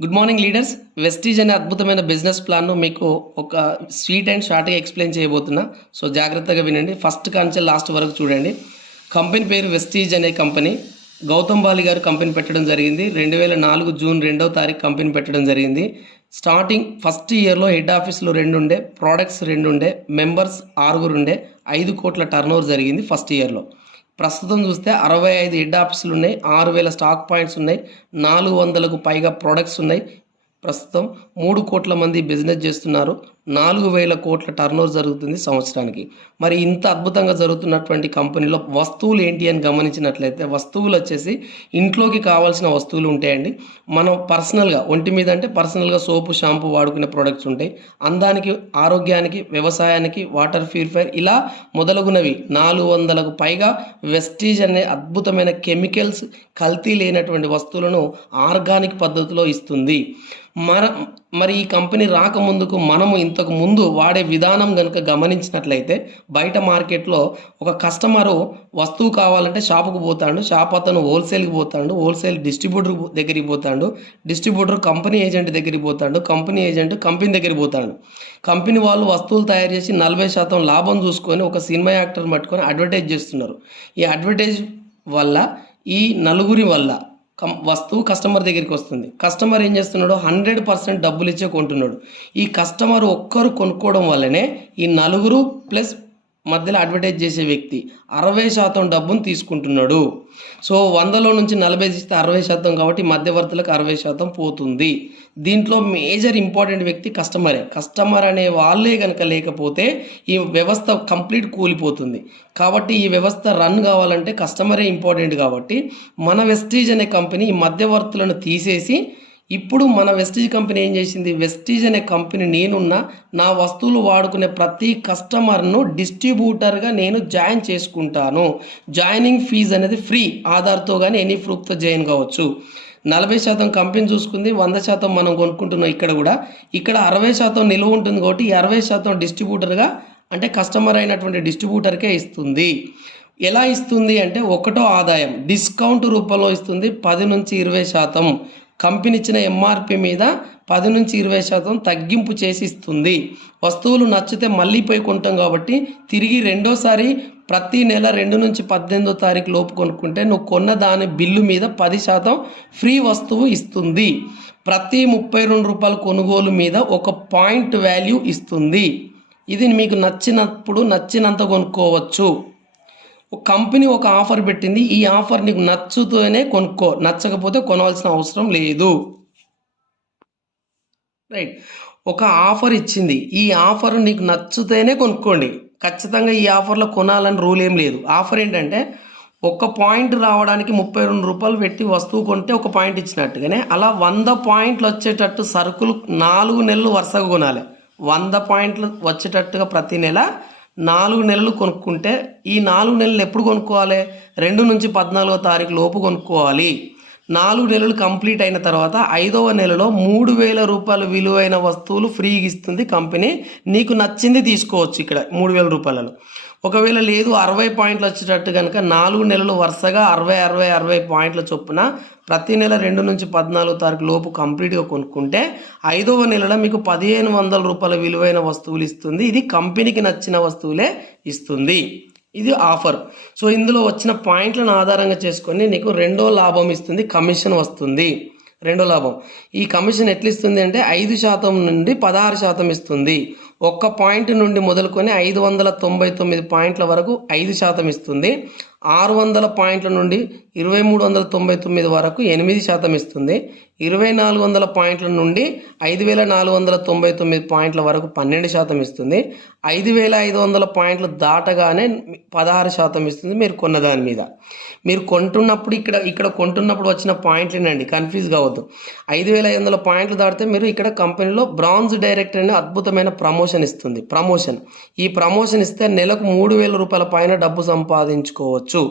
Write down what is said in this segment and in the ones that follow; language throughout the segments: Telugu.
Good morning leaders. వెస్టీజ్ అనే అద్భుతమైన బిజినెస్ ప్లాన్ను మీకు ఒక స్వీట్ అండ్ షార్ట్గా ఎక్స్ప్లెయిన్ చేయబోతున్నా. సో జాగ్రత్తగా వినండి. ఫస్ట్ కాంచె లాస్ట్ వరకు చూడండి. కంపెనీ పేరు వెస్టీజ్ అనే కంపెనీ. గౌతమ్ బాలి గారు కంపెనీ పెట్టడం జరిగింది. 2004 జూన్ 2వ తారీఖు కంపెనీ పెట్టడం జరిగింది. స్టార్టింగ్ ఫస్ట్ ఇయర్లో హెడ్ ఆఫీస్లో 2 ఉండే, ప్రోడక్ట్స్ 2 ఉండే, మెంబర్స్ 6 ఉండే, 5 కోట్ల టర్నోవర్ జరిగింది ఫస్ట్ ఇయర్లో. ప్రస్తుతం చూస్తే 65 హెడ్ ఆఫీసులు ఉన్నాయి, 6000 స్టాక్ పాయింట్స్ ఉన్నాయి, 400కు పైగా ప్రోడక్ట్స్ ఉన్నాయి. ప్రస్తుతం 3 కోట్ల మంది బిజినెస్ చేస్తున్నారు. 4000 కోట్ల టర్నోవర్ జరుగుతుంది సంవత్సరానికి. మరి ఇంత అద్భుతంగా జరుగుతున్నటువంటి కంపెనీలో వస్తువులు ఏంటి అని గమనించినట్లయితే, వస్తువులు వచ్చేసి ఇంట్లోకి కావాల్సిన వస్తువులు ఉంటాయండి. మనం పర్సనల్గా ఒంటి మీద అంటే పర్సనల్గా సోపు, షాంపూ వాడుకునే ప్రోడక్ట్స్ ఉంటాయి. అందానికి, ఆరోగ్యానికి, వ్యవసాయానికి, వాటర్ ప్యూరిఫైర్ ఇలా మొదలగునవి 400కు పైగా వెస్టీజ్ అనే అద్భుతమైన కెమికల్స్, కల్తీ లేనటువంటి వస్తువులను ఆర్గానిక్ పద్ధతిలో ఇస్తుంది. మరి ఈ కంపెనీ రాకముందుకు మనము ఇంతకు ముందు వాడే విధానం కనుక గమనించినట్లయితే, బయట మార్కెట్లో ఒక కస్టమరు వస్తువు కావాలంటే షాపుకు పోతాడు, షాప్ అతను హోల్సేల్కి పోతాడు, హోల్సేల్ డిస్ట్రిబ్యూటర్ దగ్గరికి పోతాడు, డిస్ట్రిబ్యూటర్ కంపెనీ ఏజెంట్ దగ్గరికి పోతాడు, కంపెనీ ఏజెంట్ కంపెనీ దగ్గరికి పోతాడు. కంపెనీ వాళ్ళు వస్తువులు తయారు చేసి 40% లాభం చూసుకొని ఒక సినిమా యాక్టర్ని పట్టుకొని అడ్వర్టైజ్ చేస్తున్నారు. ఈ అడ్వర్టైజ్ వల్ల, ఈ నలుగురి వల్ల వస్తువు కస్టమర్ దగ్గరికి వస్తుంది. కస్టమర్ ఏం చేస్తున్నాడు? 100% డబ్బులు ఇచ్చే కొంటున్నాడు. ఈ కస్టమర్ ఒక్కరు కొనుక్కోవడం వల్లనే ఈ నలుగురు ప్లస్ మధ్యలో అడ్వర్టైజ్ చేసే వ్యక్తి 60% డబ్బును తీసుకుంటున్నాడు. సో 100లో నుంచి 40 ఇస్తే 60%, కాబట్టి మధ్యవర్తులకు 60% పోతుంది. దీంట్లో మేజర్ ఇంపార్టెంట్ వ్యక్తి కస్టమరే. కస్టమర్ అనే వాళ్ళే కనుక లేకపోతే ఈ వ్యవస్థ కంప్లీట్ కూలిపోతుంది. కాబట్టి ఈ వ్యవస్థ రన్ కావాలంటే కస్టమరే ఇంపార్టెంట్. కాబట్టి మన వెస్టీజ్ అనే కంపెనీ ఈ మధ్యవర్తులను తీసేసి, ఇప్పుడు మన వెస్టీజ్ కంపెనీ ఏం చేసింది? వెస్టీజ్ అనే కంపెనీ నేనున్న నా వస్తువులు వాడుకునే ప్రతి కస్టమర్ను డిస్ట్రిబ్యూటర్గా నేను జాయిన్ చేసుకుంటాను. జాయినింగ్ ఫీజు అనేది ఫ్రీ. ఆధార్తో కానీ ఎనీ ప్రూఫ్తో జాయిన్ కావచ్చు. 40% కంపెనీ చూసుకుంది, 100% మనం కొనుక్కుంటున్నాం. ఇక్కడ 60% నిలువ ఉంటుంది. కాబట్టి ఈ 60% డిస్ట్రిబ్యూటర్గా అంటే కస్టమర్ అయినటువంటి డిస్ట్రిబ్యూటర్కే ఇస్తుంది. ఎలా ఇస్తుంది అంటే, ఒకటో ఆదాయం డిస్కౌంట్ రూపంలో ఇస్తుంది. 10 నుంచి 20% కంపెనీ ఇచ్చిన ఎంఆర్పి మీద 10 నుంచి 20% తగ్గింపు చేసి ఇస్తుంది. వస్తువులు నచ్చితే మళ్ళీ పోయి కొంటాం కాబట్టి తిరిగి రెండోసారి ప్రతి నెల 2 నుంచి 18వ తారీఖు లోపు కొనుక్కుంటే నువ్వు కొన్న దాని బిల్లు మీద 10% ఫ్రీ వస్తువు ఇస్తుంది. ప్రతి 32 రూపాయల కొనుగోలు మీద ఒక పాయింట్ వాల్యూ ఇస్తుంది. ఇది మీకు నచ్చినప్పుడు నచ్చినంత కొనుక్కోవచ్చు. కంపెనీ ఒక ఆఫర్ పెట్టింది. ఈ ఆఫర్ నీకు నచ్చుతూనే కొనుక్కో, నచ్చకపోతే కొనవలసిన అవసరం లేదు. రైట్. ఒక ఆఫర్ ఇచ్చింది. ఈ ఆఫర్ నీకు నచ్చితేనే కొనుక్కోండి. ఖచ్చితంగా ఈ ఆఫర్లో కొనాలని రూల్ ఏం లేదు. ఆఫర్ ఏంటంటే, ఒక పాయింట్ రావడానికి 32 రూపాయలు పెట్టి వస్తువు కొంటే ఒక పాయింట్ ఇచ్చినట్టుగానే అలా 100 పాయింట్లు వచ్చేటట్టు సరుకులు 4 నెలలు వరుసగా కొనాలి. 100 పాయింట్లు వచ్చేటట్టుగా ప్రతి నెల 4 నెలలు కొనుక్కుంటే, ఈ 4 నెలలు ఎప్పుడు కొనుక్కోవాలి? 2 నుంచి 14వ తారీఖు లోపు కొనుక్కోవాలి. 4 నెలలు కంప్లీట్ అయిన తర్వాత 5వ నెలలో 3000 రూపాయలు విలువైన వస్తువులు ఫ్రీగా ఇస్తుంది కంపెనీ. నీకు నచ్చింది తీసుకోవచ్చు. ఇక్కడ 3000 రూపాయలలో ఒకవేళ లేదు 60 పాయింట్లు వచ్చేటట్టు కనుక 4 నెలలు వరుసగా 60 పాయింట్ల చొప్పున ప్రతి నెల 2 నుంచి 14వ తారీఖు లోపు కంప్లీట్గా కొనుక్కుంటే 5వ నెలలో మీకు 1500 రూపాయల విలువైన వస్తువులు ఇస్తుంది. ఇది కంపెనీకి నచ్చిన వస్తువులే ఇస్తుంది. ఇది ఆఫర్. సో ఇందులో వచ్చిన పాయింట్లను ఆధారంగా చేసుకొని నీకు రెండో లాభం ఇస్తుంది, కమిషన్ వస్తుంది. రెండో లాభం ఈ కమిషన్ ఎట్లా ఇస్తుంది అంటే, 5% నుండి 16% ఇస్తుంది. ఒక్క పాయింట్ నుండి మొదలుకొని 599 పాయింట్ల వరకు 5% ఇస్తుంది. 600 పాయింట్ల నుండి 2399 వరకు 8% ఇస్తుంది. 2400 పాయింట్ల నుండి 5499 పాయింట్ల వరకు 12% ఇస్తుంది. 5500 పాయింట్లు దాటగానే 16% ఇస్తుంది మీరు కొన్న దాని మీద. మీరు కొంటున్నప్పుడు ఇక్కడ కొంటున్నప్పుడు వచ్చిన పాయింట్లేనండి, కన్ఫ్యూజ్ కావద్దు. 5500 పాయింట్లు దాటితే మీరు ఇక్కడ కంపెనీలో బ్రాంజ్ డైరెక్టర్ అనే అద్భుతమైన ప్రమోషన్ ఇస్తుంది. ఈ ప్రమోషన్ ఇస్తే నెలకు 3000 రూపాయల పైన డబ్బు సంపాదించుకోవచ్చు.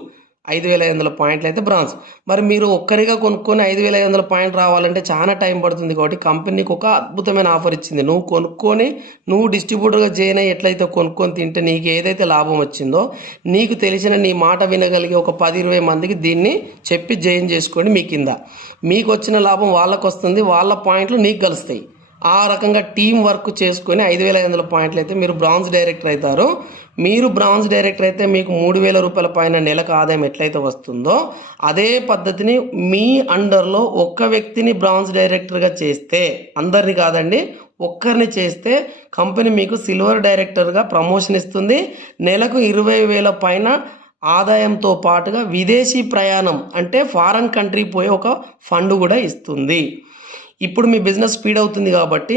5,500 పాయింట్లు అయితే బ్రాంజ్. మరి మీరు ఒక్కరిగా కొనుక్కొని 5,500 పాయింట్ రావాలంటే చాలా టైం పడుతుంది. కాబట్టి కంపెనీకి ఒక అద్భుతమైన ఆఫర్ ఇచ్చింది. నువ్వు కొనుక్కొని నువ్వు డిస్ట్రిబ్యూటర్గా జాయిన్ అయ్యి ఎట్లయితే కొనుక్కొని తింటే నీకు ఏదైతే లాభం వచ్చిందో నీకు తెలిసిన నీ మాట వినగలిగే ఒక 10-20 మందికి దీన్ని చెప్పి జాయిన్ చేసుకోండి. మీ కింద మీకు వచ్చిన లాభం వాళ్ళకు వస్తుంది, వాళ్ళ పాయింట్లు నీకు కలుస్తాయి. ఆ రకంగా టీం వర్క్ చేసుకొని 5,500 పాయింట్లు అయితే మీరు బ్రాంజ్ డైరెక్టర్ అవుతారు. మీరు బ్రాంజ్ డైరెక్టర్ అయితే మీకు 3,000 రూపాయల పైన నెలకు ఆదాయం ఎట్లయితే వస్తుందో అదే పద్ధతిని మీ అండర్లో ఒక్క వ్యక్తిని బ్రాంజ్ డైరెక్టర్గా చేస్తే, అందరిని కాదండి, ఒక్కరిని చేస్తే కంపెనీ మీకు సిల్వర్ డైరెక్టర్గా ప్రమోషన్ ఇస్తుంది. నెలకు 20,000 పైన ఆదాయంతో పాటుగా విదేశీ ప్రయాణం అంటే ఫారెన్ కంట్రీ పోయే ఒక ఫండ్ కూడా ఇస్తుంది. ఇప్పుడు మీ బిజినెస్ స్పీడ్ అవుతుంది కాబట్టి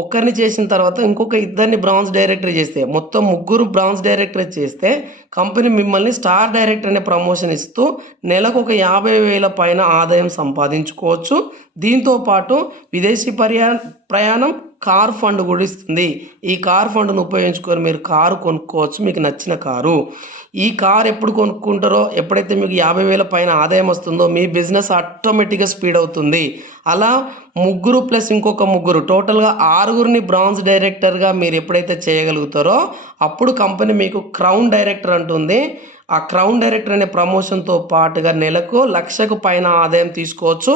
ఒక్కరిని చేసిన తర్వాత ఇంకొక ఇద్దరిని బ్రాంజ్ డైరెక్టర్ చేస్తే మొత్తం 3 బ్రాంజ్ డైరెక్టర్ చేస్తే కంపెనీ మిమ్మల్ని స్టార్ డైరెక్టర్ అనే ప్రమోషన్ ఇస్తూ నెలకు ఒక 50,000 పైన ఆదాయం సంపాదించుకోవచ్చు. దీంతోపాటు విదేశీ ప్రయాణం కార్ ఫండ్ కూడా ఇస్తుంది. ఈ కార్ ఫండ్ను ఉపయోగించుకొని మీరు కారు కొనుక్కోవచ్చు, మీకు నచ్చిన కారు. ఈ కార్ ఎప్పుడు కొనుక్కుంటారో, ఎప్పుడైతే మీకు 50,000 పైన ఆదాయం వస్తుందో మీ బిజినెస్ ఆటోమేటిక్గా స్పీడ్ అవుతుంది. అలా 3 ప్లస్ ఇంకొక 3 టోటల్గా 6 బ్రాంజ్ డైరెక్టర్గా మీరు ఎప్పుడైతే చేయగలుగుతారో అప్పుడు కంపెనీ మీకు క్రౌన్ డైరెక్టర్ అంటుంది. ఆ క్రౌన్ డైరెక్టర్ అనే ప్రమోషన్తో పాటుగా నెలకు 1,00,000 పైన ఆదాయం తీసుకోవచ్చు.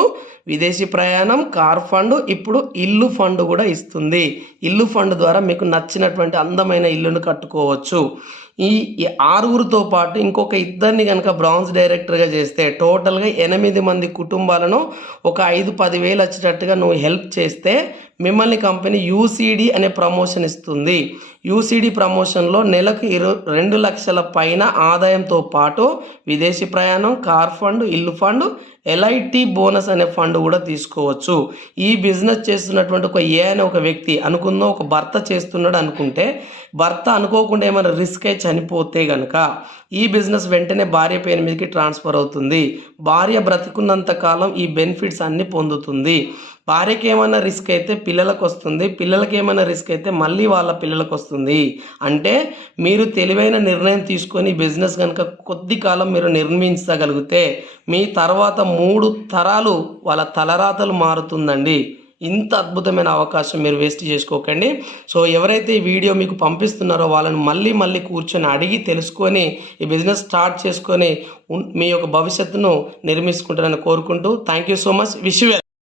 విదేశీ ప్రయాణం, కార్ ఫండ్, ఇప్పుడు ఇల్లు ఫండ్ కూడా ఇస్తుంది. ఇల్లు ఫండ్ ద్వారా మీకు నచ్చినటువంటి అందమైన ఇల్లును కట్టుకోవచ్చు. ఈ 6తో పాటు ఇంకొక ఇద్దరిని కనుక బ్రాంజ్ డైరెక్టర్గా చేస్తే టోటల్గా 8 మంది కుటుంబాలను ఒక 5-10 వేలు వచ్చేటట్టుగా నువ్వు హెల్ప్ చేస్తే మిమ్మల్ని కంపెనీ యూసీడీ అనే ప్రమోషన్ ఇస్తుంది. యూసీడీ ప్రమోషన్లో నెలకు 2 లక్షల పైన ఆదాయంతో పాటు విదేశీ ప్రయాణం, కార్ ఫండ్, ఇల్లు ఫండ్, ఎల్ఐటి బోనస్ అనే ఫండ్ కూడా తీసుకోవచ్చు. ఈ బిజినెస్ చేస్తున్నటువంటి ఒక అనే ఒక వ్యక్తి అనుకుందో, ఒక భర్త చేస్తున్నాడు అనుకుంటే, భర్త అనుకోకుండా ఏమైనా రిస్క్ అయి చనిపోతే కనుక ఈ బిజినెస్ వెంటనే భార్య పేరు మీదకి ట్రాన్స్ఫర్ అవుతుంది. భార్య బ్రతికున్నంత కాలం ఈ బెనిఫిట్స్ అన్ని పొందుతుంది. భార్యకి ఏమైనా రిస్క్ అయితే పిల్లలకు వస్తుంది, పిల్లలకి ఏమైనా రిస్క్ అయితే మళ్ళీ వాళ్ళ పిల్లలకు వస్తుంది. అంటే మీరు తెలివైన నిర్ణయం తీసుకొని బిజినెస్ కనుక కొద్ది కాలం మీరు నిర్మించగలిగితే మీ తర్వాత 3 తరాలు వాళ్ళ తలరాతలు మారుతుందండి. ఇంత అద్భుతమైన అవకాశం మీరు వేస్ట్ చేసుకోకండి. సో ఎవరైతే ఈ వీడియో మీకు పంపిస్తున్నారో వాళ్ళని మళ్ళీ కూర్చొని అడిగి తెలుసుకొని ఈ బిజినెస్ స్టార్ట్ చేసుకొని మీ యొక్క భవిష్యత్తును నిర్మించుకుంటారని కోరుకుంటూ thank you so much. Wish you well.